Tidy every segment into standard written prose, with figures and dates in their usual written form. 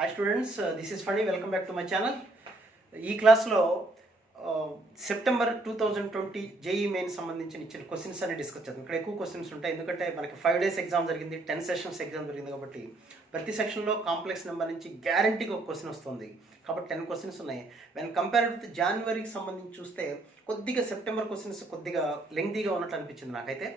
Hi students, this is Funny. Welcome back to my channel. ఈ క్లాస్లో September 2020 JEE main సంబంధించిన ఇచ్చిన questions అన్ని డిస్కస్ చేద్దాం. ఇక్కడ ఎక్కువ క్వశ్చన్స్ ఉంటాయి ఎందుకంటే మనకి 5 days ఎగ్జామ్ జరిగింది, 10 సెషన్స్ ఎగ్జామ్ జరిగింది కాబట్టి ప్రతి సెక్షన్లో కాంప్లెక్స్ నెంబర్ నుంచి గ్యారంటీగా ఒక క్వశ్చన్ వస్తుంది. కాబట్టి 10 క్వశ్చన్స్ ఉన్నాయి. వెన్ కంపేర్డ్ విత్ జనవరికి సంబంధించి చూస్తే కొద్దిగా సెప్టెంబర్ క్వశ్చన్స్ కొద్దిగా లెంగ్తీగా ఉన్నట్టు అనిపించింది నాకైతే.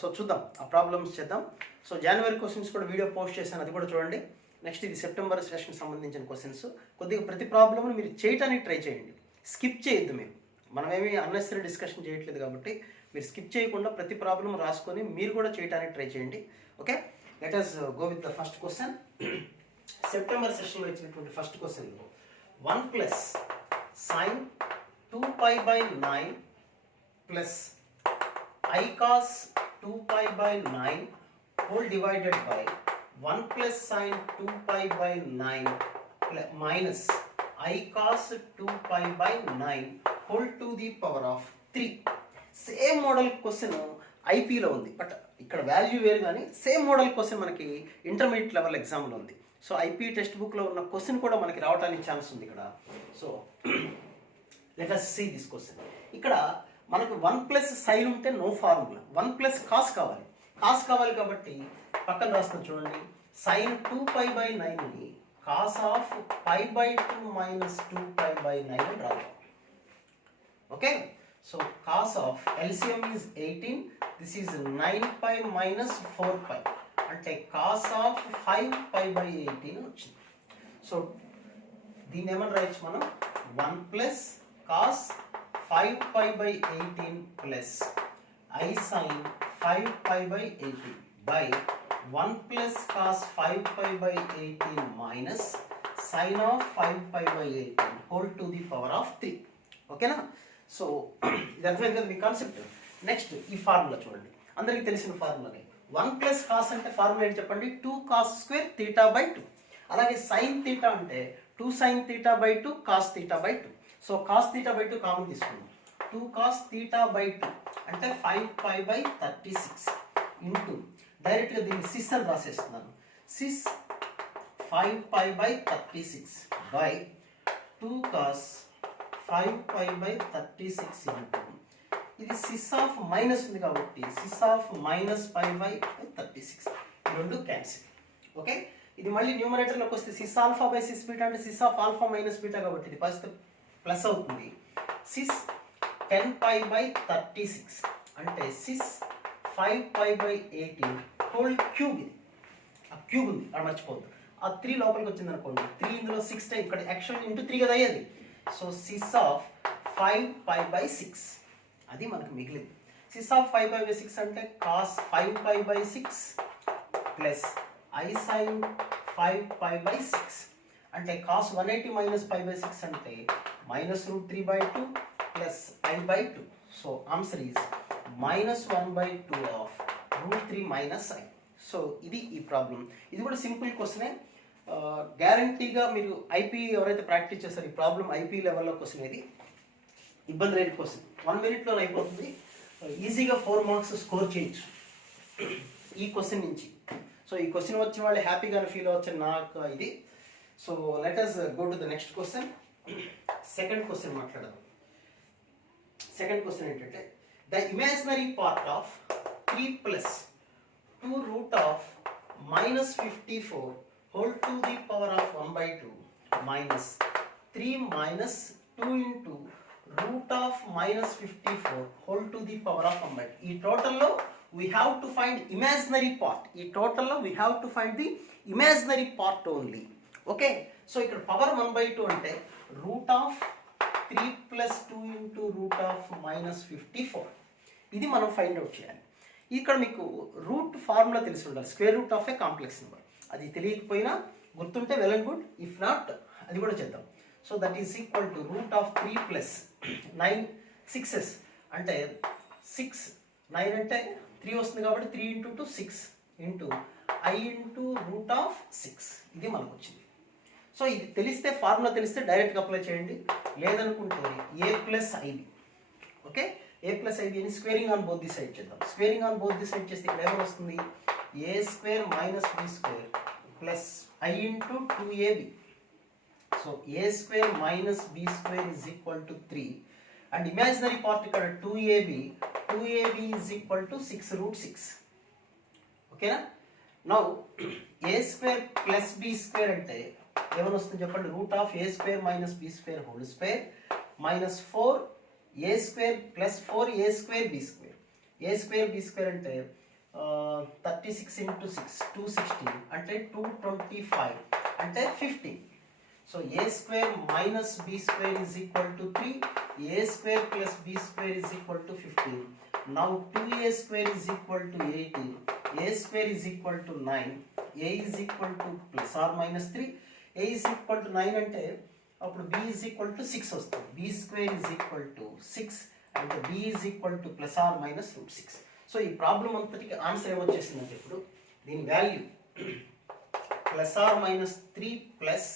సో చూద్దాం, ఆ ప్రాబ్లమ్స్ చేద్దాం. సో జనవరి క్వశ్చన్స్ కూడా వీడియో పోస్ట్ చేశాను, అది కూడా చూడండి. నెక్స్ట్ ఇది సెప్టెంబర్ సెషన్ సంబంధించిన క్వశ్చన్స్. కొద్దిగా ప్రతి ప్రాబ్లమ్ని మీరు చేయడానికి ట్రై చేయండి, స్కిప్ చేయొద్దు. మనమేమి అన్నెసరీ డిస్కషన్ చేయట్లేదు కాబట్టి మీరు స్కిప్ చేయకుండా ప్రతి ప్రాబ్లం రాసుకొని మీరు కూడా చేయడానికి ట్రై చేయండి. Okay, let us go with the first question. September సెషన్లో ఇచ్చినటువంటి ఫస్ట్ క్వశ్చన్లో 1 plus sine 2π/9 plus I cos 2π/9 whole divided by 1 plus sin 2π/9 minus I cos 2π/9 whole to the power of 3. Same model question ఐపీలో ఉంది, but ఇక్కడ value వేరు, కానీ same model question మనకి intermediate level ఎగ్జామ్లో ఉంది. సో ఐపీ టెక్స్ట్ బుక్లో ఉన్న క్వశ్చన్ కూడా మనకి రావడానికి ఛాన్స్ ఉంది ఇక్కడ. So let us see this question. ఇక్కడ మనకు 1 ప్లస్ సైన్ ఉంటే నో ఫార్ములా, 1 ప్లస్ కాస్ కావాలి. కాస్ కావాలి కాబట్టి పక్కన రాస్తాం చూడండి. సైన్ 2π/9ని కాస్ ఆఫ్ π/2 మైనస్ 2π/9 అని రాద్దాం. Okay, so cos of LCM is 18, this is 9π minus 4π అంటే కాస్ ఆఫ్ 5π/18 వచ్చింది. సో దీన్ని ఏమని రాయొచ్చు మనం, 1 plus cos 5π/18 plus I sin 5π/18 by 1 plus cos 5π/18 minus sin of 5π/18 whole to the power of 3. ఓకేనా? So ఇది అర్థమైంది కదా మీ కాన్సెప్ట్. నెక్స్ట్ ఈ ఫార్ములా చూడండి, అందరికీ తెలిసిన ఫార్ములానే. 1 ప్లస్ కాస్ అంటే ఫార్ములా ఏంటి చెప్పండి, 2 cos స్క్వేర్ θ/2. అలాగే సైన్ θ అంటే 2 sin θ/2 cos θ/2. So cos θ/2 common తీసుకున్నాం. 2 cos θ/2 అంటే 5π/36 ఇంటూ డైరెక్ట్గా దీన్ని సిస్ అని రాసేస్తున్నాను. సిస్ 5π/36 బై 2 cos 5π/36 ఇంటూ ఇది సిస్ ఆఫ్ మైనస్ ఉంది కాబట్టి సిస్ ఆఫ్ మైనస్ π/36. ఈ రెండు క్యాన్సిల్. ఓకే, ఇది మళ్ళీ న్యూమరేటర్లోకి వస్తే cis alpha by cis beta అంటే cis of alpha minus beta కాబట్టి ఇది ఫస్ట్ ప్లస్ అవుతుంది. సిస్ 10π/36 అంటే సిస్ 5π/18 హోల్ క్యూబ్. ఇది ఆ క్యూబ్ ఉంది, అది మర్చిపోవద్దు. ఆ 3 లోపలికి వచ్చింది అనుకోండి, 3 ఇందులో 6 టైం ఇక్కడ యాక్చువల్ ఇంటూ 3 కదా అయ్యేది. సో సిస్ ఆఫ్ 5π/6 అది మనకు మిగిలింది. సిస్ ఆఫ్ 5π/6 అంటే కాస్ 5π/6 ప్లస్ I sin 5π/6 అంటే కాస్ 180 మైనస్ π/6 అంటే -√3/2 plus I/2. So answer is -1/2 of √3 minus I. So ఇది ఈ ప్రాబ్లం. ఇది కూడా సింపుల్ క్వశ్చనే. గ్యారంటీగా మీరు ఐపీ ఎవరైతే ప్రాక్టీస్ చేస్తారో ఈ ప్రాబ్లం ఐపీ లెవెల్లో క్వశ్చన్, ఇది ఇబ్బంది లేని క్వశ్చన్, 1 minute అయిపోతుంది. ఈజీగా 4 marks స్కోర్ చేయొచ్చు ఈ క్వశ్చన్ నుంచి. సో ఈ క్వశ్చన్ వచ్చిన వాళ్ళు హ్యాపీగానే ఫీల్ అవ్వచ్చు నాకు ఇది. So let us go to the next question. Second question మాట్లాడదాం. సెకండ్ క్వశ్చన్ ఏంటంటే the imaginary part of 3 plus 2 root of -54 whole to the power of 1/2 minus 3 minus 2 into root of -54 whole to the power of 1/2. ఈ టోటల్లో we have to find imaginary part. ఈ టోటల్లో we have to find the imaginary part only. Okay, so ఇక్కడ power 1/2 అంటే root of 3 plus 2 into root of -54. ఇది మనం find out చేయాలి. ఇక్కడ మీకు route formula తెలిసి ఉండాలి, square root of A complex number. అది తెలియకపోయినా గుర్తుంటే well and good, if not అది కూడా చేద్దాం. So that is equal to root of 3 plus 9 6s అంటే 6 9 అంటే 3 వస్తుంది కాబట్టి 3 into 2 6 into I into root of 6. ఇది మనకు వచ్చింది. సో ఇది తెలిస్తే, ఫార్ములా తెలిస్తే డైరెక్ట్గా అప్లై చేయండి, లేదనుకుంటే a plus i b. Okay, a plus i b అని squaring on both the side చేద్దాం. Squaring on both the side చేస్తే ఇక్కడ ఏమో వస్తుంది, a² - b² plus I into 2ab. So a square minus b square is equal to 3. And imaginary part ikkada 2ab is equal to 6 root 6. Okay na? Now a square plus b square ante ఏమని వస్తుంది చెప్పండి, root of a square minus b square whole square minus 4 a square plus 4 a square b square. A square b square అంటే 36 into 6 216 అంటే 225 అంటే 15. So a square minus b square is equal to 3, a square plus b square is equal to 15. Now 2a square is equal to 18, a square is equal to 9, a is equal to plus or minus 3, a is equal to 9 అంటే అప్పుడు b is equal to 6 వస్తుంది. b square is equal to 6 అంటే b is equal to plus or minus root 6. So ఈ problem అంతటికి answer ఏమొచ్చేసిందంటే ఇప్పుడు దీని value plus or minus 3 plus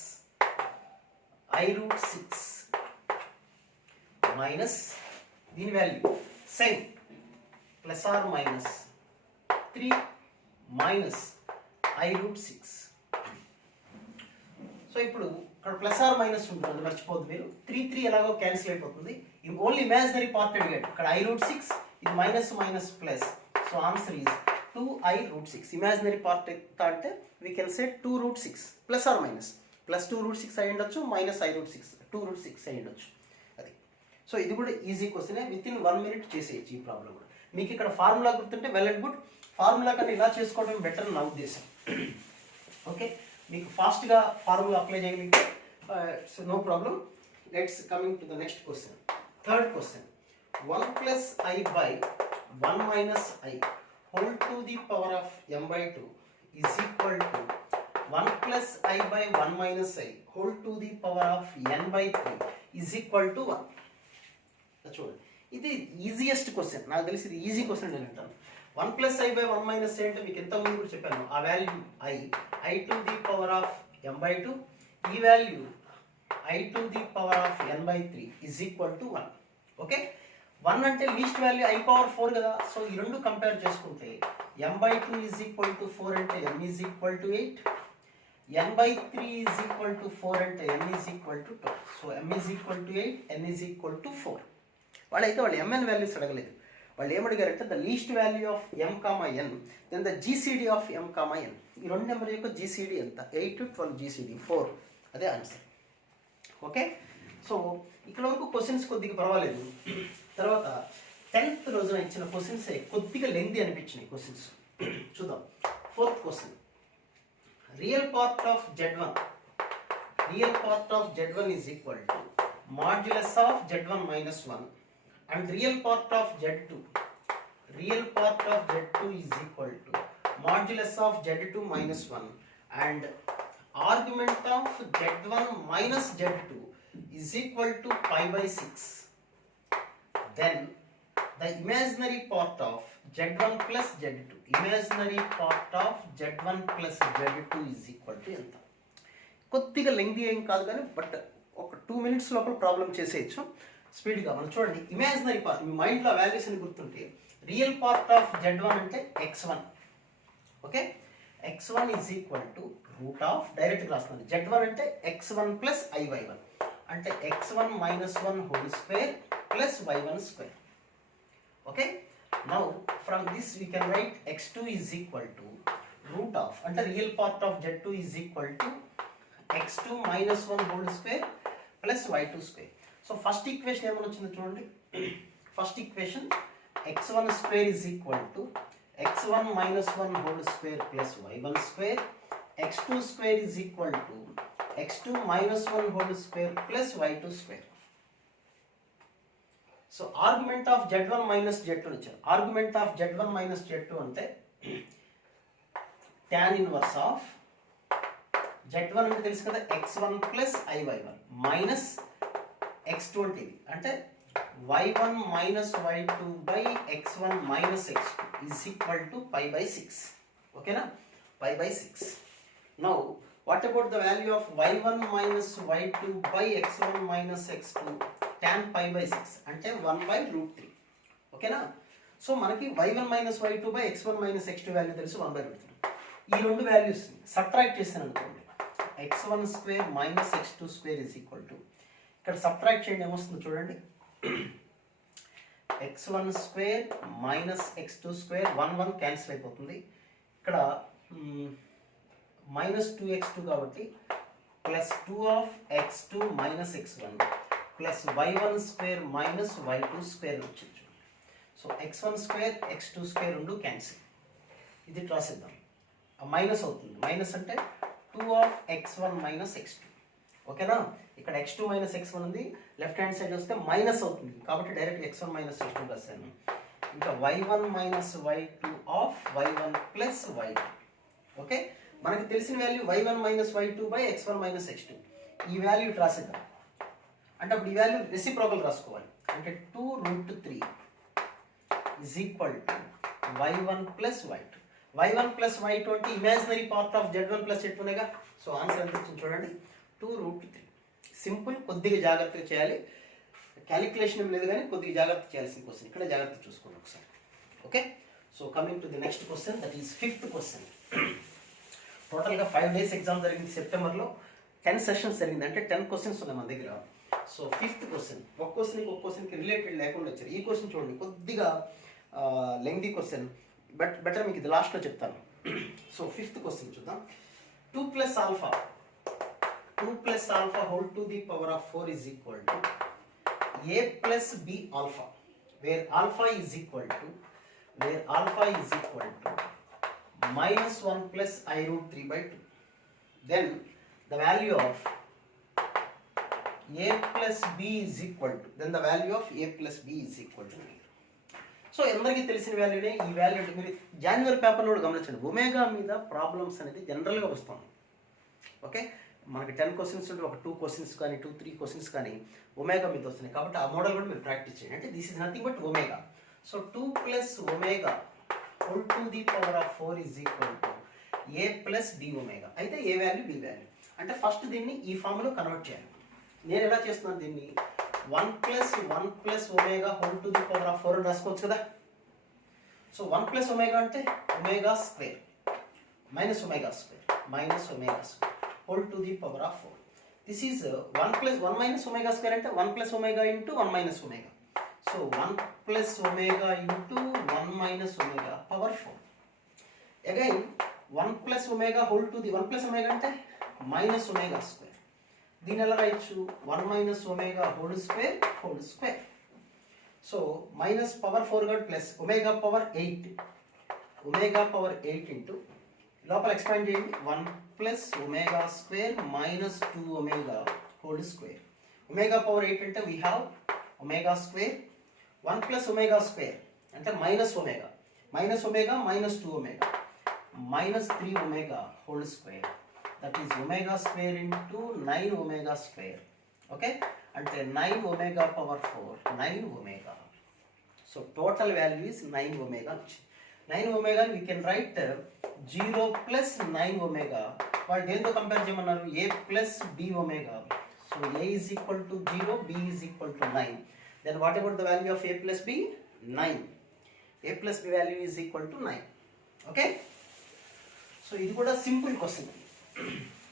i root 6 minus దీని value same plus or minus 3 minus i root 6. So ఇప్పుడు ఇక్కడ plus or minus ఉంటుంది, మర్చిపోద్దు మీరు. 3 ఎలాగో క్యాన్సిల్ అయిపోతుంది. ఓన్లీ ఇమాజినరీ పార్ట్ అడిగాడు ఇక్కడ i root 6, ఇది minus minus plus. So answer is 2i root 6. Imaginary part ఎంత అంటే we can say 2 root 6 plus or minus. Plus 2 root 6 అయి ఉండొచ్చు, మైనస్ i root 6 2 root 6 అయి ఉండొచ్చు. అది సో ఇది కూడా ఈజీ క్వశ్చనే, విత్ ఇన్ 1 minute చేసేయచ్చు ఈ ప్రాబ్లం కూడా. మీకు ఇక్కడ ఫార్ములా గుర్తుంటే వెల్ అండ్ గుడ్. ఫార్ములా కన్నా ఇలా చేసుకోవడం బెటర్ నా ఉద్దేశం. ఓకే, మీకు ఫాస్ట్గా ఫార్ములా అప్లై చేయగలిగితే so no problem. Let's coming to the next question. Third question, 1 plus I by 1 minus I whole to the power of m by 2 is equal to 1 plus I by 1 minus I whole to the power of n by 3 is equal to 1. చూడండి, ఇది easiest question. నాకు తెలిసి ఇది easy question నేను అంటాను. 1 plus I by 1 minus I అంటే మీకు ఎంతమంది కూడా చెప్పాను. ఆ value I to the power of m by 2, ఈ value I to the power of n by 3 is equal to 1. Okay, 1 అంటే లీస్ట్ వాల్యూ I power 4 కదా. సో ఈ రెండు కంపేర్ చేసుకుంటే m by 2 is equal to 4 అంటే m is equal to 8, n by 3 is equal to 4 అంటే n is equal to 12. So m is equal to 8, n is equal to 4. వాళ్ళు mn values అడగలేదు. వాళ్ళు ఏమడిగారంటే the least value of m, n, then the GCD of m, n. ఈ రెండు number యొక్క GCD ఎంత? 8 to 12 GCD 4. అదే answer. Okay, so ఇక్కడ వరకు క్వశ్చన్స్ కొద్దిగా పర్వాలేదు. తర్వాత 10th రోజున ఇచ్చిన క్వశ్చన్స్ కొద్దిగా లెంగ్తీ అనిపించినాయి క్వశ్చన్స్. చూద్దాం. 4th question, real part of Z1 is equal to modulus of Z1 minus 1 and real part of Z2 is equal to modulus of Z2 minus 1 and argument of Z1 minus Z2 is equal to pi by 6. Then the imaginary part of Z1 plus Z2 is equal to ఎంత? కొద్దిగా lengthy ఏం కాదు కానీ but ఒక 2 minutes లోపల problem చేసేయచ్చు స్పీడ్గా. మనం చూడండి, ఇమాజినరీ పార్ట్ మీ మైండ్లో వాల్యూస్ అని గుర్తుంటే రియల్ పార్ట్ ఆఫ్ Z1 అంటే x1. Okay, x1 is equal to root of, డైరెక్ట్గా రాస్తున్నాను, Z1 అంటే x1 ప్లస్ i/1 అంటే x1 minus 1 whole square plus y1 square. Okay, now from this we can write x2 is equal to root of అంటే real part of Z2 is equal to x2 minus 1 whole square plus y2 square. So first equation ఏమని వచ్చిందో చూడండి. First equation x1 square is equal to x1 minus 1 whole square plus y1 square, x2 square is equal to x2 minus 1 whole square plus y2 square. So argument of Z1 minus Z2 వచ్చారు. Argument of Z1 minus Z2 అంటే tan inverse of Z1 అంటే తెలుసు కదా x1 plus i/1 minus x2 అంటే y1 minus y2 by x1 minus x2 is equal to pi by 6. Okay na? Pi by 6. Now what about the value of y1 minus y2 by x1 minus x2 tan pi by 6 అంటే 1 by root 3. ఓకేనా? So మనకి y1 minus y2 by x1 minus x2 value తెలుసు 1 by root 3. ఈ రెండు values subtract చేస్తాను అనుకోండి x1 square minus x2 square is equal to, ఇక్కడ subtract చేయండి ఏమొస్తుందో చూడండి, x1 square minus x2 square 1 1 cancel అయిపోతుంది, ఇక్కడ మైనస్ 2x2 కాబట్టి plus 2 of x2 minus x1 plus y1 square minus y2 square వచ్చింది. So x1 square x2 square రెండు cancel, ఇది రాసిద్దాం, మైనస్ అవుతుంది, మైనస్ అంటే 2 ఆఫ్ x1 మైనస్ x2, ఓకేనా. ఇక్కడ x2 మైనస్ x1 ఉంది, లెఫ్ట్ హ్యాండ్ సైడ్ వస్తే మైనస్ అవుతుంది కాబట్టి డైరెక్ట్ x1 మైనస్ x2 రాశాను. ఇంకా y1 minus y2 of y1 plus y2, okay. మనకి తెలిసిన value y1 minus y2 by x1 minus x2, ఈ వాల్యూ రాసిద్దాం. అంటే అప్పుడు ఈ వాల్యూ రెసిప్రోకల్ రాసుకోవాలి, అంటే 2√3 is equal to y1 plus y2. y1 plus y2 అంటే imaginary part of z1 plus z2నేగా. సో ఆన్సర్ ఎంత వచ్చింది చూడండి, 2√3. సింపుల్, కొద్దిగా జాగ్రత్తగా చేయాలి, క్యాలిక్యులేషన్ ఏం లేదు కానీ కొద్దిగా జాగ్రత్త చేయాల్సిన క్వశ్చన్, ఇక్కడ జాగ్రత్త చూసుకోండి ఒకసారి, okay. So coming to the next question, that is 5th question. టోటల్గా 5 days ఎగ్జామ్ జరిగింది సెప్టెంబర్లో, 10 సెషన్స్ జరిగింది, అంటే 10 క్వశ్చన్స్ ఉన్నాయి మన దగ్గర. సో 5th క్వశ్చన్, ఒక క్వశ్చన్కి రిలేటెడ్ లేకుండా వచ్చారు. ఈ క్వశ్చన్ చూడండి, కొద్దిగా లెంగ్దీ క్వశ్చన్, బెటర్ మీకు ఇది లాస్ట్లో చెప్తాను. సో 5th క్వశ్చన్ చూద్దాం. 2 plus alpha whole to the power of 4 is equal to a plus b alpha, where alpha is equal to -1 plus i√3/2. Then the value of a plus b is equal to, then the value of a plus b is equal to. So అందరికీ తెలిసిన వాల్యూనే ఈ value. మీరు జనవరి పేపర్లో కూడా గమనించండి, omega మీద problems అనేది జనరల్గా వస్తుంది, ఓకే. మనకి 10 క్వశ్చన్స్ ఉంటే ఒక 2 క్వశ్చన్స్ కానీ 2-3 క్వశ్చన్స్ కానీ ఒమేగా మీద వస్తున్నాయి, కాబట్టి ఆ మోడల్ కూడా మీరు ప్రాక్టీస్ చేయండి. అంటే this is nothing but omega. So 2 plus omega whole to the power of 4 is equal to a plus b omega. అయితే ఏ వాల్యూ b వాల్యూ అంటే ఫస్ట్ దీన్ని ఈ ఫామ్లో కన్వర్ట్ చేయాలి. నేను ఎలా చేస్తున్నాను దీన్ని, 1 plus omega whole to the power of 4 అని రాసుకోవచ్చు కదా. సో 1 ప్లస్ ఒమేగా అంటే omega square minus omega square whole to the power of 4. This is 1 minus omega square అంటే 1 plus omega into 1 minus omega. So 1 plus omega into 1 minus omega power 4. Again 1 plus omega whole to the 1 plus omega అంటే minus omega square. దీని ఎలా రాయొచ్చు, 1 minus omega whole square. So minus power 4 గడ్ plus omega power 8 into లోపల expand చేయండి, 1 plus omega square minus 2 omega whole square. Omega power 8 అంటే we have omega square. 1 plus omega square అంటే minus omega minus 2 omega minus 3 omega whole square. That is omega square into 9 omega square, okay. అంటే 9 omega power 4 9 omega. So total value is 9 omega. 9 ఒమేగాని we can write 0 plus 9 omega. వాళ్ళు దేంతో compare చేయమన్నారు, a plus b omega. So a is equal to 0, b is equal to 9. Then what about the value of a plus b, 9. a plus b value is equal to 9, okay. So ఇది కూడా simple question,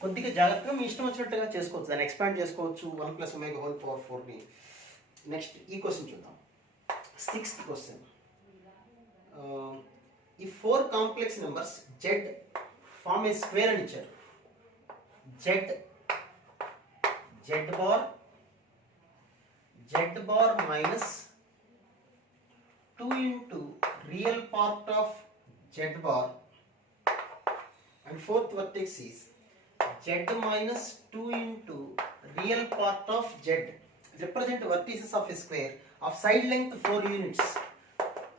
కొద్దిగా జాగ్రత్తగా మీ ఇష్టం వచ్చినట్టుగా చేసుకోవచ్చు, దాన్ని expand చేసుకోవచ్చు 1 plus omega whole power 4ని. నెక్స్ట్ ఈ క్వశ్చన్ చూద్దాం. 6th question. ఈ 4 complex numbers z form a square అని ఇచ్చారు. z bar minus 2 into real part of z bar and 4th vertex is z minus 2 into real part of z. Represent vertices of a square of side length 4 units.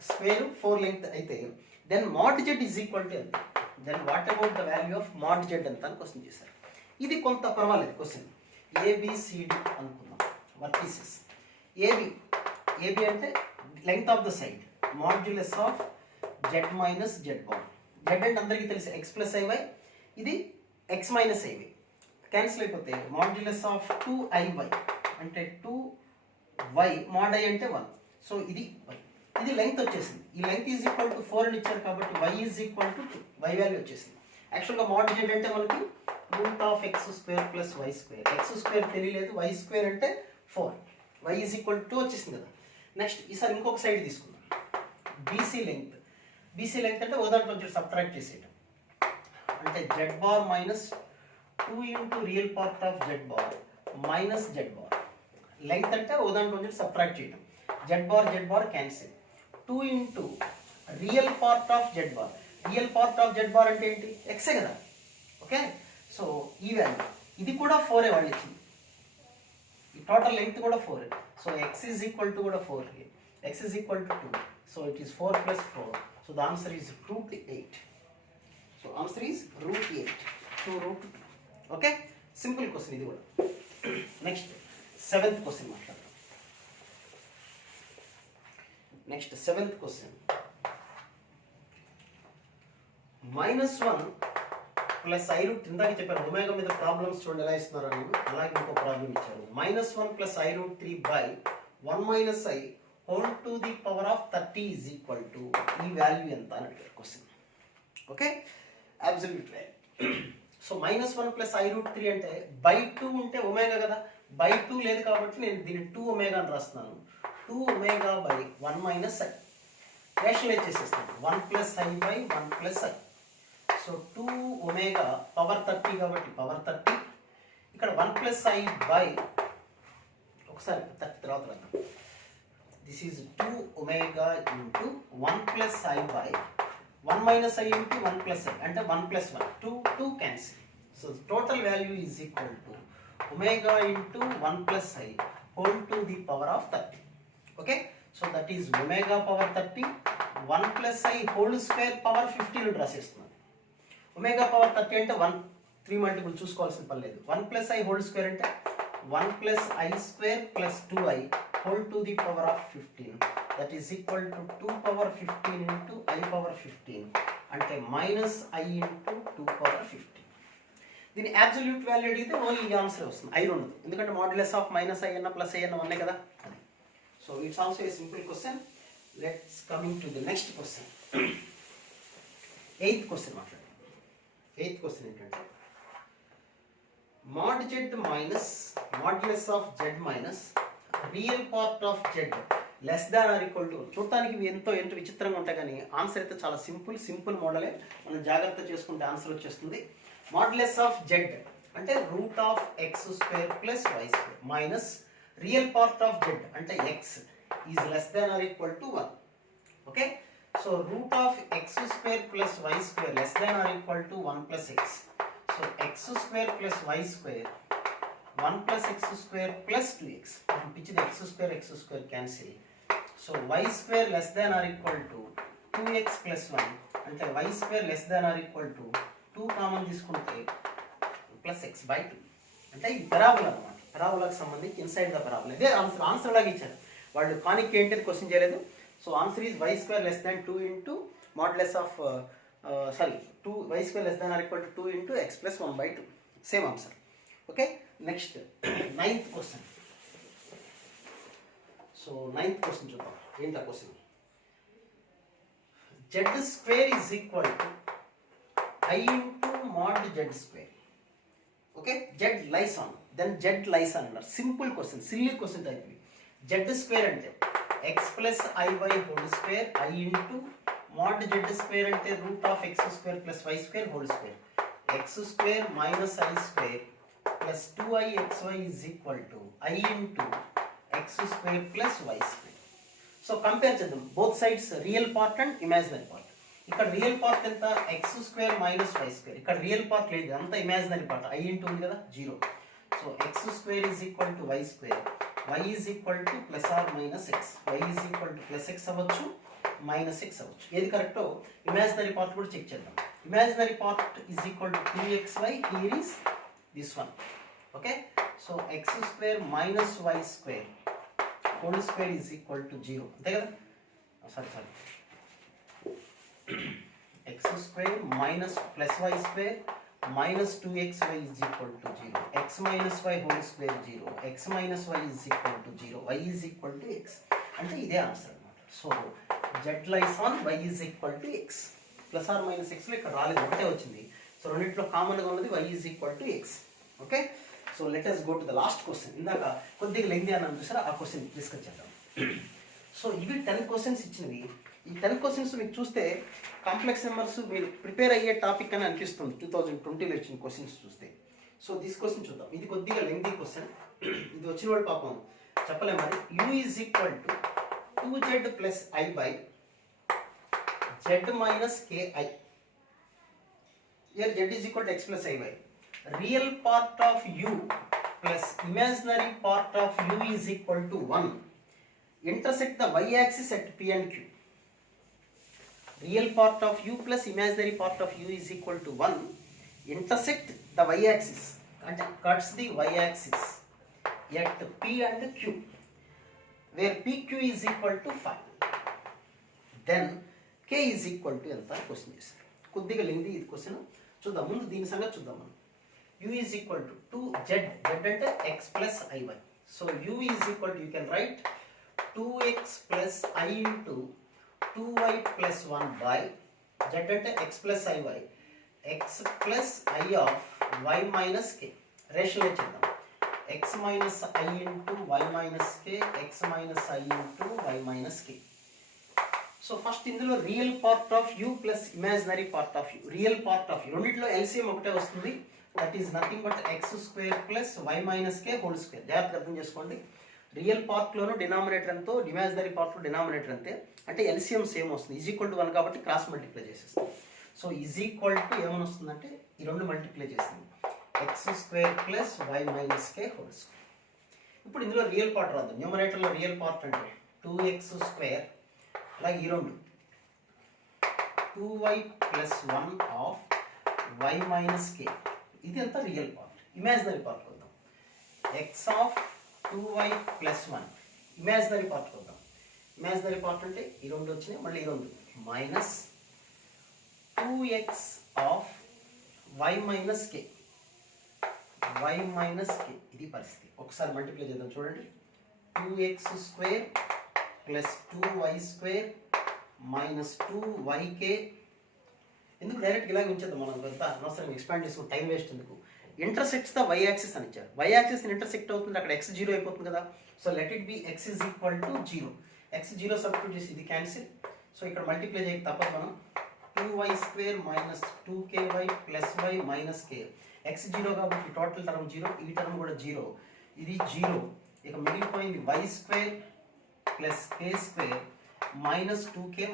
Square 4 length అయితే then mod z is equal to ఎంత. Then what about the value of mod z ఎంత అని question చేశారు. ఇది కొంత పర్వాలేదు question. ABCD అనుకుందాం vertices. AB అంటే length of the side modulus of z minus z bar. z అంటే అందరికీ తెలుసు x ప్లస్ ఐవై, ఇది x మైనస్ ఐవై క్యాన్సిల్ అయిపోతే మాడ్యులస్ ఆఫ్ 2iy అంటే 2y mod i అంటే 1. సో ఇది y, ఇది లెంగ్త్ వచ్చేసింది. ఈ లెంగ్త్ ఈజ్ ఈక్వల్ టు 4 అని ఇచ్చారు కాబట్టి y is equal to 2, y value వచ్చేసింది. యాక్చువల్గా mod z అంటే మనకి root of x square plus y square. X square తెలియలేదు, వై స్క్వేర్ అంటే 4, వై ఈజ్ ఈక్వల్ టు వచ్చేసింది కదా. నెక్స్ట్ ఈసారి ఇంకొక సైడ్ తీసుకుందాం. BC length. బీసీ లెంగ్త్ అంటే ఉదాహరణ కొంచెం సబ్ట్రాక్ట్ చేసేయటం. అంటే Z bar minus 2 into real part of Z bar minus Z bar. Length అంటే ఉదాహరణ కొంచెం సబ్ట్రాక్ట్ చేయటం. Z bar cancel. 2 into real part of Z bar. Real part of Z bar అంటే ఏంటి? ఎక్సే కదా. ఓకే, సో ఈ value ఇది కూడా 4 వాళ్ళు ఇచ్చింది. ఈ టోటల్ లెంగ్త్ కూడా 4. So x is equal to కూడా 4. X is equal to 2. So it is 4 plus 4. So the answer is root 8. So answer is root 8 two root 2. Okay, simple question ఇది కూడా. నెక్స్ట్ 7th క్వశ్చన్ మాట్లాడదాం. Next 7th question. -1 plus i root. ఇందాక చెప్పాను omega మీద problems చూడండి ఎలా ఇస్తున్నారో నేను. అలాగే ఇంకో ప్రాబ్లం ఇచ్చారు. -1 plus i root 3 by 1 minus i whole to the power of 30 is equal to ఈ వాల్యూ ఎంత అని అడిగారు question. Okay, absolute value. So -1 plus i root 3 అంటే బై 2 ఉంటే ఒమేగా కదా. బై 2 లేదు కాబట్టి నేను దీన్ని 2 ఒమేగా అని రాస్తున్నాను. 2 omega by 1 minus i. Rationalise చేసేస్తాను. 1 plus i by 1 plus i. So 2 omega power 30 కాబట్టి పవర్ 30. ఇక్కడ 1 ప్లస్ ఐ బై ఒకసారి 30 తర్వాత రాద్దాం. This is 2 omega into 1 plus i by 1 minus i into 1 plus i అంటే 1 plus 1. 2 cancel. So total value is equal to omega into 1 plus i whole to the power of 30. Okay, so that is omega power 30 1 plus i whole square power 15 రాసేస్తున్నాను. Omega power 30 అంటే 1 3 multiple చూసుకోవాల్సిన పని లేదు. 1 plus i whole square అంటే 1 plus I square plus 2i whole to the power of 15. That is equal to 2 power 15 into I power 15 అంటే minus i into 2 power 15. దీని absolute value అడిగితే only ఈ answer వస్తుంది. I ఉండదు, ఎందుకంటే modulus of minus I అన్న plus I అన్న ఉన్నాయి కదా. So it's also a simple question. Let's coming to the next question. 8th question మాట్లాడదాం. 8th క్వశ్చన్ ఏంటంటే mod z minus modulus of z minus real part of z less than or equal to. చూడటానికి ఇవి ఎంతో విచిత్రంగా ఉంటాయి కానీ answer అయితే చాలా సింపుల్ మోడలే. మనం జాగ్రత్త చేసుకుంటే ఆన్సర్ వచ్చేస్తుంది. మాడ్యులస్ ఆఫ్ z అంటే root of x square plus y square minus real part of z అంటే x is less than or equal to 1. Okay, so root of x square plus y square less than or equal to 1 plus x. So x square plus y square 1 plus x square plus 2x. Which is x square cancel. So y square less than or equal to 2x plus 1. And y square less than or equal to 2 common తీసుకుంటే plus x by 2. అంటే ఈ parabola అన్నమాట. పెరాబోలాకి సంబంధించి inside the parabola. ఇదే answer లాగా ఇచ్చారు వాళ్ళు. కానిక్ ఏంటి క్వశ్చన్ చేయలేదు. So answer is y square less than 2 into modulus of 2 y square less than or equal to 2 into x plus 1 by 2. Same answer. Okay, next 9th question. So 9th question చూద్దాం. ఏంటా question? z square is equal to I into mod z square. Okay, z lies on, then z lies on. Simple question, silly question type. z square అంటే x plus iy whole square I into mod z square అంటే root of x square plus y square whole square. x square minus I square plus 2ixy is equal to I into x square plus y square. So compare చేద్దాం both sides real part and imaginary part. ఇక్కడ real part ఎంత? x square minus y square. ఇక్కడ real part లేదు, అంతా imaginary part. I into ఉంది కదా 0. So x square is equal to y square. y is equal to plus or minus x. y is equal to plus x అవ్వచ్చు minus x అవ్వచ్చు. ఏది కరెక్టో imaginary part కూడా check చేద్దాం. Imaginary part is equal to 2xy. here is this one. okay, so x square minus y square whole square is equal to 0. అంతే కదా? Sorry x square minus plus y square minus 2xy is equal to 0. x minus y whole square 0. x minus y is equal to 0. y is equal to x. అంటే ఇదే answer అన్నమాట. So z lies on y is equal to x. Plus or minus x లో ఇక్కడ రాలేదు, ఒకటే వచ్చింది. So రెండింటిలో కామన్గా ఉన్నది y is equal to X. Okay, so let us go to the last question. ఇందాక కొద్దిగా లెంగ్తీ అని చూసారా, ఆ క్వశ్చన్ డిస్కస్ చేద్దాం. సో ఇవి 10 క్వశ్చన్స్ ఇచ్చినవి. ఈ 10 క్వశ్చన్స్ మీకు చూస్తే కాంప్లెక్స్ నెంబర్స్ మీరు ప్రిపేర్ అయ్యే టాపిక్ అని అనిపిస్తుంది 2020లో ఇచ్చిన క్వశ్చన్స్ చూస్తే. సో దిస్ క్వశ్చన్ చూద్దాం. ఇది కొద్దిగా లెంగ్తీ క్వశ్చన్. ఇది వచ్చిన వాళ్ళు పాపం చెప్పలేము. మరి u is equal to 2z plus i by z minus ki. Here z is equal to x plus iy. Real part of u plus imaginary part of u is equal to 1. Intersect the y-axis at P and Q. Real part of u plus imaginary part of u is equal to 1. Intersect the y-axis and cuts the y-axis at P and Q, where PQ is equal to 5. Then k is equal to ఎంత question చేశారు. కొద్దిగా lengthy ఇది question. చూద్దాం, ముందు దీని సంగతి చూద్దాం మనం. u is equal to 2z, z అంటే x plus iy. So u is equal to, you can write 2x plus i into 2y plus 1 by z అంటే x plus iy, x plus i of y minus k. Rationalise చేద్దాం. x minus i into y minus k, x minus i into y minus k. So first ఇందులో real part of u plus imaginary part of u. Real part of u రెండిట్లో LCM ఒకటే వస్తుంది. That is nothing but x square plus y minus k whole square. జాగ్రత్తగా అర్థం చేసుకోండి. Real పార్ట్లోనూ denominator ఎంతో, imaginary పార్ట్లో డినామినేటర్ అంతే. అంటే ఎల్సిఎం సేమ్ వస్తుంది. ఈజ్ ఈక్వల్ టు 1 కాబట్టి క్రాస్ మల్టిప్లై చేసేస్తాం. సో ఈజ్ ఈక్వల్ టు ఏమని వస్తుందంటే ఈ రెండు మల్టిప్లై చేస్తుంది, X square plus y minus k whole square. ఇప్పుడు ఇందులో రియల్ పార్ట్ రాదు. న్యూమరేటర్లో రియల్ పార్ట్ అంటే 2x స్క్వేర్, అలాగే ఈ రెండు 2y plus 1 of y minus k. ఇది అంతా రియల్ పార్ట్. ఇమాజినరీ పార్ట్ వద్దాం. x of 2y plus 1 imaginary part వద్దాం. ఇమాజినరీ పార్ట్ అంటే ఈ రెండు వచ్చినాయి, మళ్ళీ ఈ రెండు minus 2x of y minus k, y minus k. ఇది పరిస్థితి. ఒకసారి మల్టిప్లై చేద్దాం చూడండి. 2x square plus 2y square minus 2yk. ఎందుకు డైరెక్ట్ ఇలాగే ఉంచేద్దాం, మనం పెద్ద అనవసరంగా ఎక్స్పాండ్ చేసుకుని టైం వేస్ట్ ఎందుకు. ఇంటర్సెక్ట్స్ ద వై యాక్సిస్ అని ఇచ్చారు. వై యాక్సిస్ ఇంటర్సెక్ట్ అవుతుంది, అక్కడ x 0 అయిపోతుంది కదా. So let it be x is equal to 0. x 0 substitute చేసి ఇది క్యాన్సిల్. సో ఇక్కడ మల్టిప్లై చేయక తప్పదు మనం. 2y square minus 2ky plus y minus k. x 0 కాబట్టి టోటల్ టర్మ్ 0, ఈ టర్మ్ కూడా 0, ఇది 0. ఇక మిగిలిపోయింది y square plus k square minus 2ky.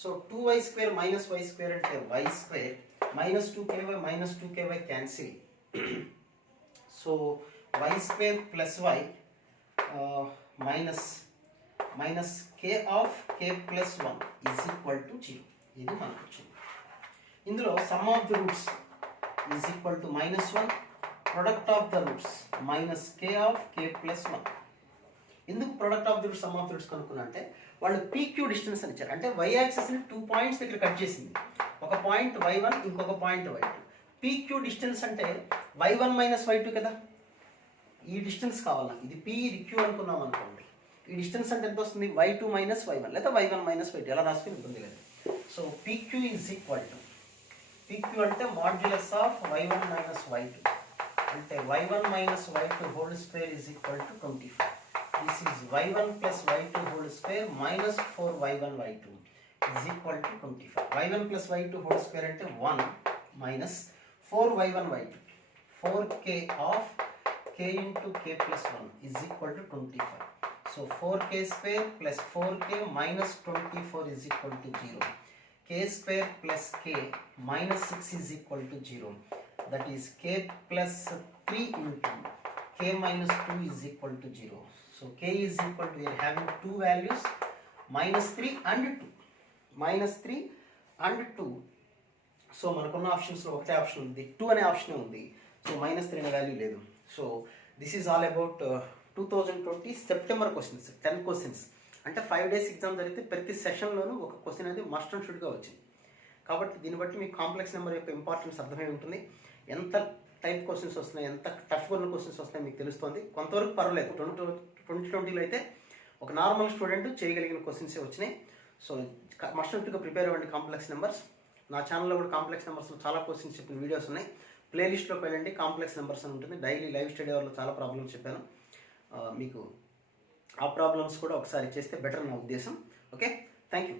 So 2y square minus y square అంటే y square minus 2ky minus 2ky cancel. So y square plus y minus minus k of k plus 1 is equal to 0. ఇది మనకు వచ్చింది. ఇందులో some of the roots is equal to -1, product of the roots minus k of k plus 1. ఎందుకు product of the roots, some of the roots కనుక్కున్నా అంటే వాళ్ళు PQ distance అని ఇచ్చారు. అంటే వై యాక్సిస్ని 2 పాయింట్స్ దగ్గర కట్ చేసింది. ఒక పాయింట్ y1, ఇంకొక పాయింట్ y2. పీక్యూ డిస్టెన్స్ అంటే y1 మైనస్ y2 కదా. ఈ డిస్టెన్స్ కావాలా, ఇది p ఇది q అనుకున్నాం అనుకోండి. ఈ డిస్టెన్స్ అంటే ఎంత వస్తుంది, y2 మైనస్ y1 లేదా y1 మైనస్ y2, ఎలా రాసుకుని ఉంటుంది లేదు. So pq is equal to, pq అంటే modulus of y1 minus y2, అంటే y1 minus y2 whole square is equal to 25. This is y1 plus y2 whole square minus 4y1 y2 is equal to 25. y1 plus y2 whole square అంటే 1 minus 4y1 y2. 4k of k into k plus 1 is equal to 25. So 4k square plus 4k minus 24 is equal to 0. k square plus k minus 6 is equal to 0. That is k plus 3 into k minus 2 is equal to 0. So k is equal to, we are having two values, -3 and 2. -3 and 2. So మనకున్న ఆప్షన్స్లో ఒకటే option ఉంది, 2 అనే option ఉంది. So -3 అనే value లేదు. So this is all about 2020 September questions. 10 questions అంటే 5 days exam జరిగితే ప్రతి సెషన్లోనూ ఒక క్వశ్చన్ అనేది మస్ట్ అండ్ షుడ్గా వచ్చింది. కాబట్టి దీన్ని బట్టి మీకు కాంప్లెక్స్ నెంబర్ యొక్క ఇంపార్టెన్స్ అర్థమై ఉంటుంది. ఎంత టైప్ క్వశ్చన్స్ వస్తున్నాయి, ఎంత టఫ్గా ఉన్న క్వశ్చన్స్ వస్తున్నాయి మీకు తెలుస్తుంది. కొంతవరకు పర్వాలేదు. 2020లో అయితే ఒక నార్మల్ స్టూడెంట్ చేయగలిగిన క్వశ్చన్సే వచ్చినాయి. సో మస్ట్ అండ్ షుడ్గా ప్రిపేర్ అవ్వండి కాంప్లెక్స్ నెంబర్స్. నా ఛానల్లో కూడా కాంప్లెక్స్ నెంబర్స్లో చాలా క్వశ్చన్స్ చెప్పిన వీడియోస్ ఉన్నాయి. ప్లేలిస్ట్లోకి వెళ్ళండి, కాంప్లెక్స్ నెంబర్స్ అని ఉంటుంది. డైలీ లైవ్ స్టడీ అవర్లో చాలా ప్రాబ్లమ్స్ చెప్పాను. మీకు ఆ ప్రాబ్లమ్స్ కూడా ఒకసారి చేస్తే బెటర్ నా ఉద్దేశం. Okay, thank you.